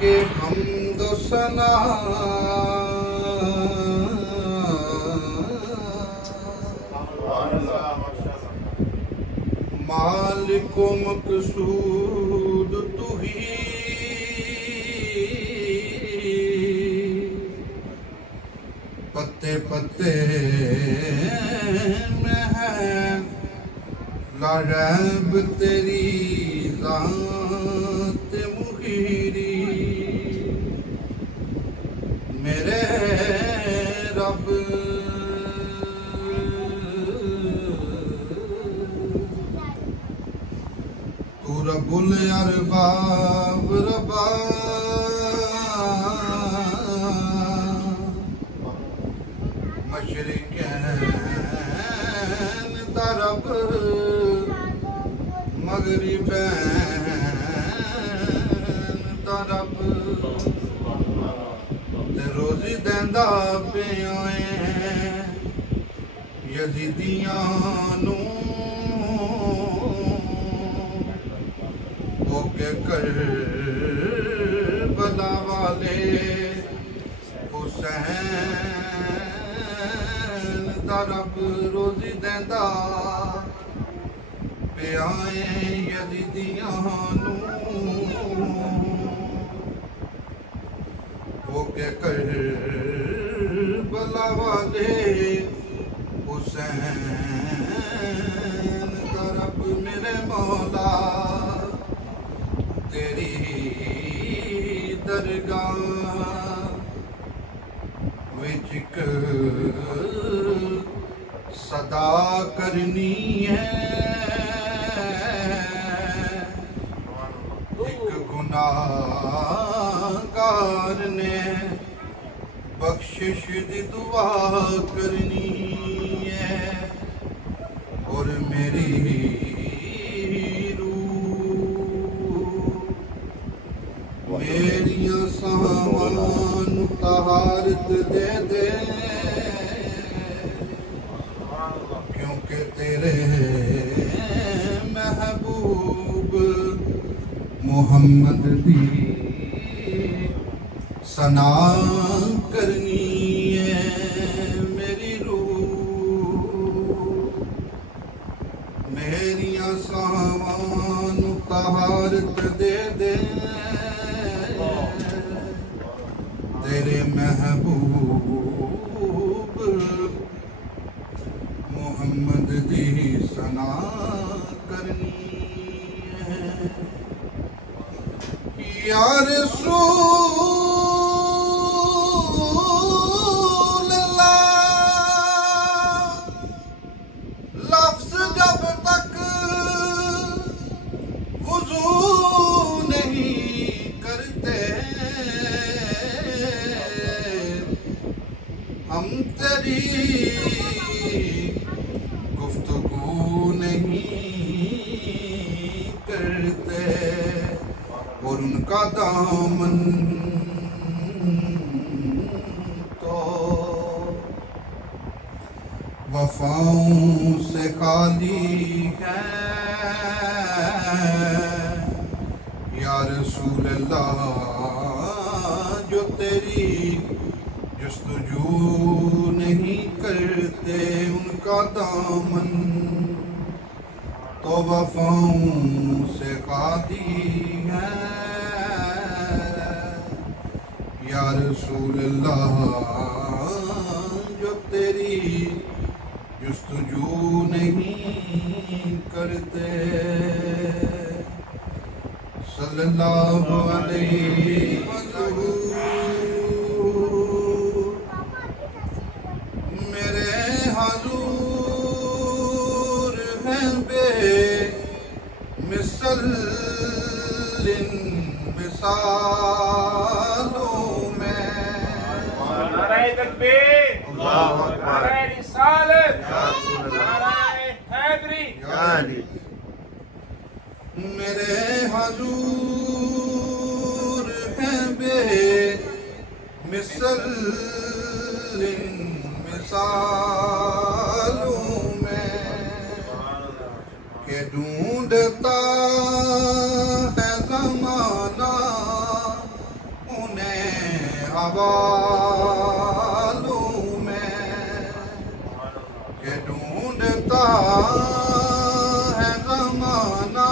के हमदो सना मालिको मकसूद तू ही पत्ते पत्ते में है लारैब तेरी ज़ात मुखीरी मेरे रब तू रब्बुल अरबाब रब्बा मशरिकैन दा रब मगरिबैन दा रब ते रोज़ी देंदा पिया यज़ीदियां नू होके करबला वाले हुसैन दा रब रोज़ी देंदा पिया यज़ीदियां नू होके करबला वाले हुसैन दा रब मेरे मौला तेरी दरगाह विच इक सदा करनी है एक गुनाहगार ने बख्शिश दी दुआ करनी है और मेरी मेरिया सामान तहारत दे दे क्योंकि तेरे महबूब मोहम्मद दी सना करनी है मेरी रूह मेरिया सामान तहारत दे दे तेरे महबूब मोहम्मद दी सना करनी है या रसूल अल्लाह लफ्ज़ जब तक वुज़ू नहीं करते हम तेरी गुफ्तगू नहीं करते और उनका दामन तो वफाओं से खाली है या रसूल अल्लाह जो तेरी जुस्तजू नहीं करते उनका दामन तो वफाओं से खाली है या रसूल अल्लाह जो तेरी जुस्तजू नहीं करते सल्लल्लाहु अलैहि वसल्लम मेरे हुजूर हैं बेमिसल मिसालों में नारे तकबीर अल्लाहु अकबर नारे रिसालत नारे हैदरी मेरे हुजूर हैं बेमिसल मिसालों में के ढूंढता है ज़माना हवालों में के ढूंढता है ज़माना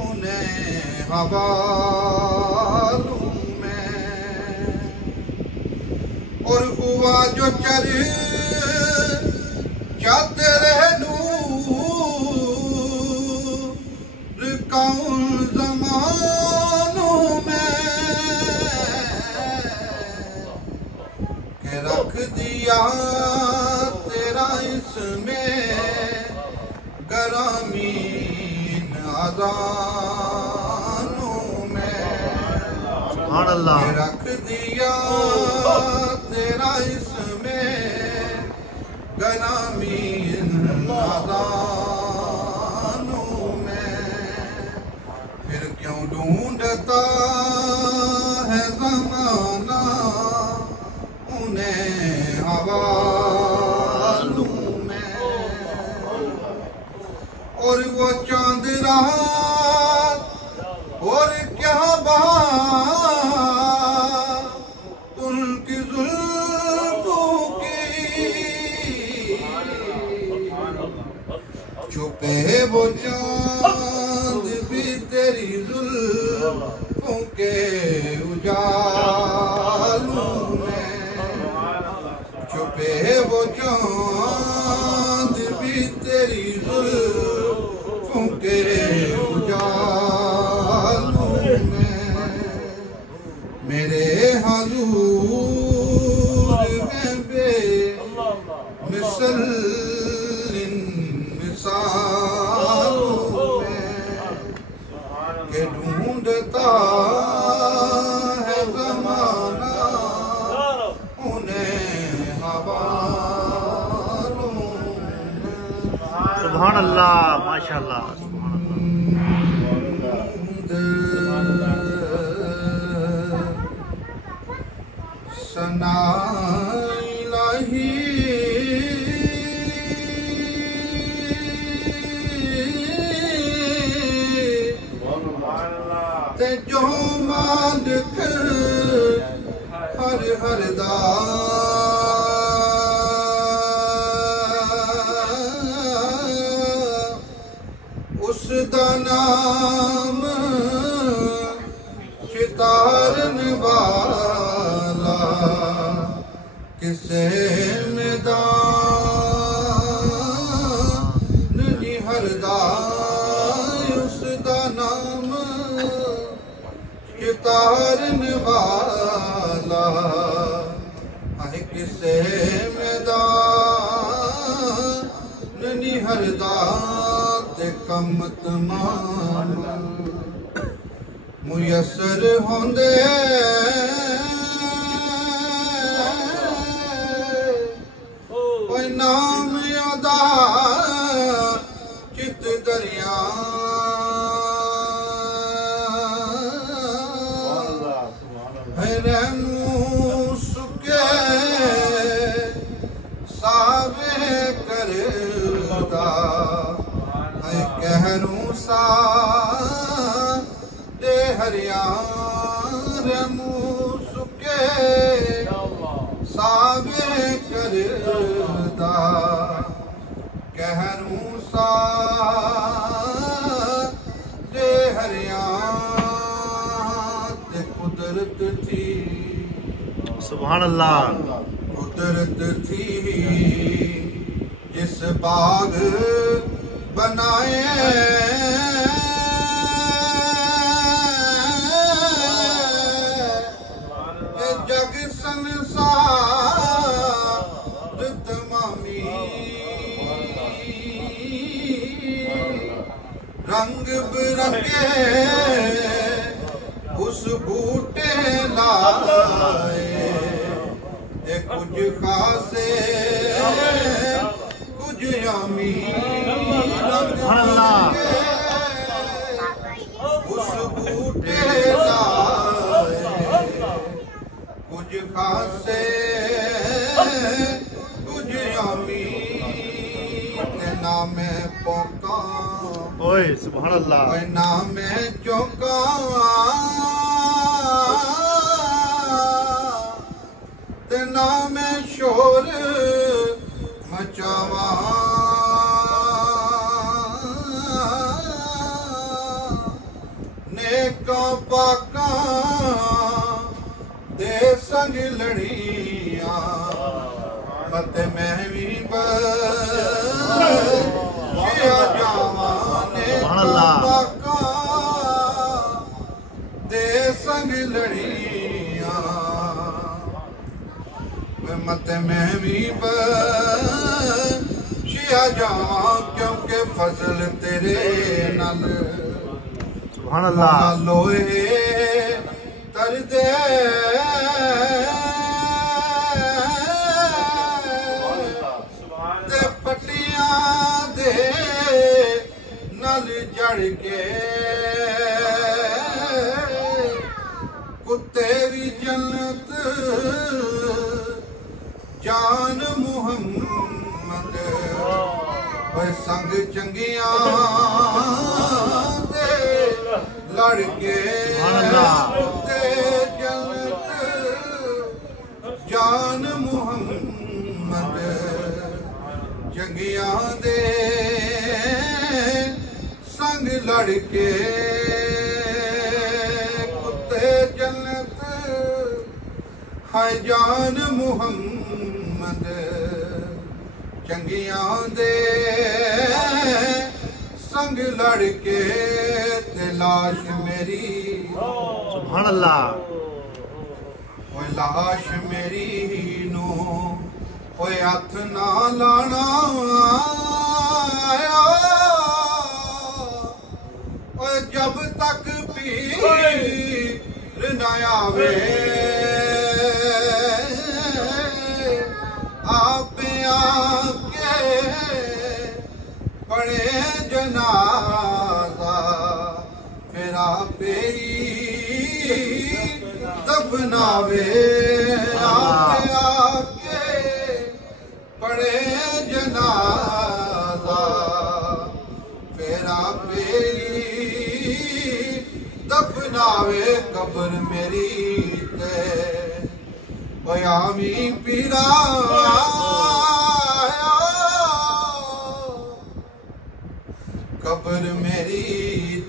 उन्हें हवालों में। और हुआ जो चादरे नूर का उन ज़मानों में के रख दिया तेरा इसमें गरामीन अज़ानों में। सुभान अल्लाह। के रख दिया तेरा इसमें गरामीन अज़ानों में। फिर क्यों ढूंढता है ज़माना उन्हें हवालों में। और वो चांद रात और क्या बात उनकी जुल्फों की छुपे वो चांद भी तेरी जुल्फों के उजालों में। छुपे वो चांद भी तेरी जुल्फों के उजालों में। मेरे हुजूर हैं बेमिसल मिसालों में के ढूंढता है ज़माना उन्हें हवालों में। सुभान अल्लाह, माशाअल्लाह। सना इलाही ते जो मालिक हर हर दा उस दा नाम चितारन वाला किसे मैदान निहरदा उस दा नाम चितारन वाला है किसे मैदान निहरदा ते कम तमाम मुयसर होंदे कोई नाम अदा चित दरिया है रहमू सुके सावे करदा है कहरूं सा दे हरियार मुँह सुके सावे करदा कहरूं सा दे हरियार ते कुदरत थी। सुभान अल्लाह। कुदरत थी जिस बाग बनाए जग संसार तमामी रंग बिरंगे उस बूटे लाए कुछ खासे कुछ यामी रंग बिरंगे उस बूटे लाए कुछ खासे कुछ यामी ना मैं पौका ओए सुभान अल्लाह। ना मैं चौका ते ना मैं शोर मचावा नेका पाका दे संग लड़िया मत मैं भी बचिया जावा नेका पाका दे संग लड़िया मत मैं भी बचिया जावा क्योंकि फजल तेरे नाल सुभान अल्लाह लोहे तर दे ते पट्टियां दे नल जड़ के कुत्ते भी जन्नत जान मुहम्मद संग चंगिया लड़के कुत्ते जन्नत जान मुहम्मद चंगिया दे संग लड़के कुत्ते जन्नत है जान मुहम्मद चंगिया दे संग लड़के ते लाश मेरी सुभान अल्लाह ओए लाश मेरी नो ओए हथ ना लाना ओए जब तक पीर न आवे आपे आके पड़े जनाजा फिर आपे दफनावे आपे आके पड़े जनाजा फिर आपे दफनावे कब्र मेरी ते बयामी पीरा कब्र मेरी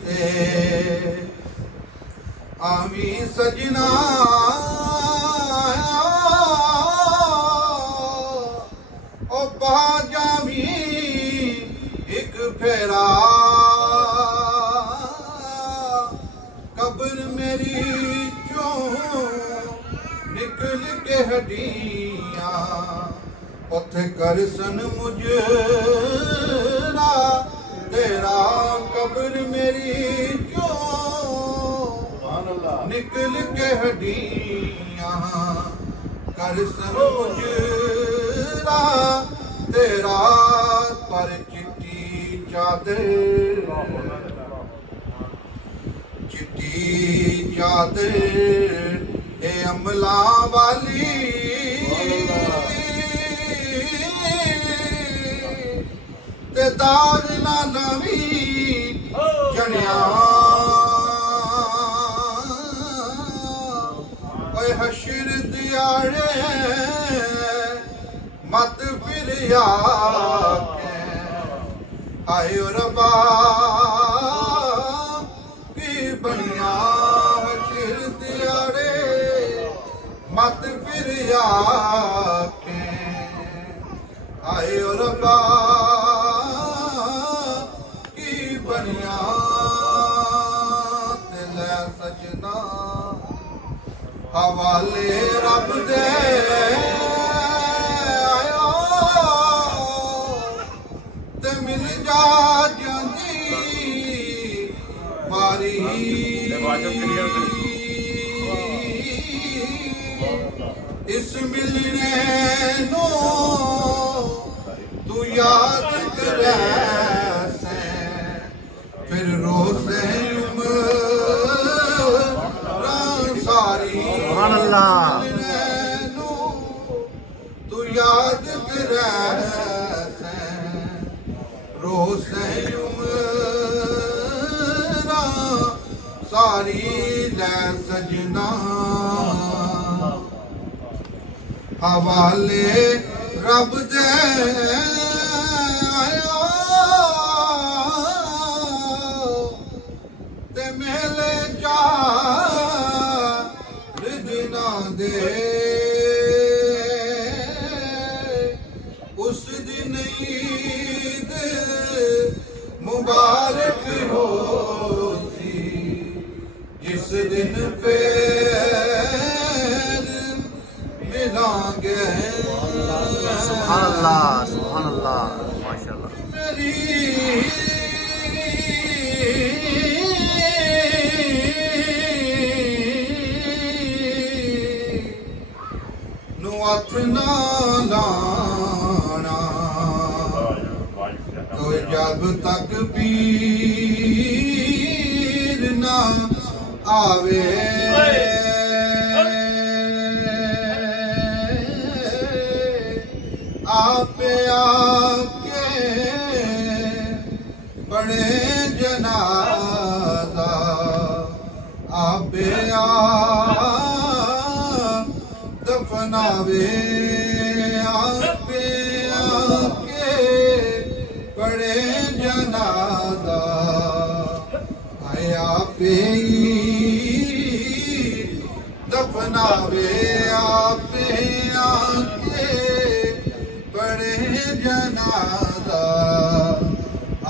ते आमी सजना ओ बाजामी एक फेरा कब्र मेरी चो निकल के हड्डियां उथे कर सन मुजरा तेरा कब्र मेरी जो निकल के हड्डियां कर सन मुजरा तेरा पर चिट्टी चादर ए अमला वाली ते दाग ना नवी जनिया ओए हशर दियाड़े मत फिर आके आयो रबा की बनिया हशर दियाड़े मत फिर आके आयो रबा बनिया ते सजना हवाले रब दे आयो ते मिल जा जांदी बारी इस मिलने नो तू याद करे फिर रोसे सारी तू याद करे रोसे सारी ले सजना हवाले रब दे आया ते मेले चार दिना दे उस दिन ईद मुबारक होती जिस दिन फिर मिलांगे सुभान अल्लाह माशाअल्लाह। मेरी हथ ना लाना तो जब तक पीर ना आवे आपे आके बड़े जनाजा आपे दफनावे आपे आके बड़े जनाजा आए आपे दफनावे आपे आके बड़े जनाजा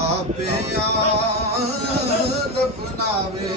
आपे दफनावे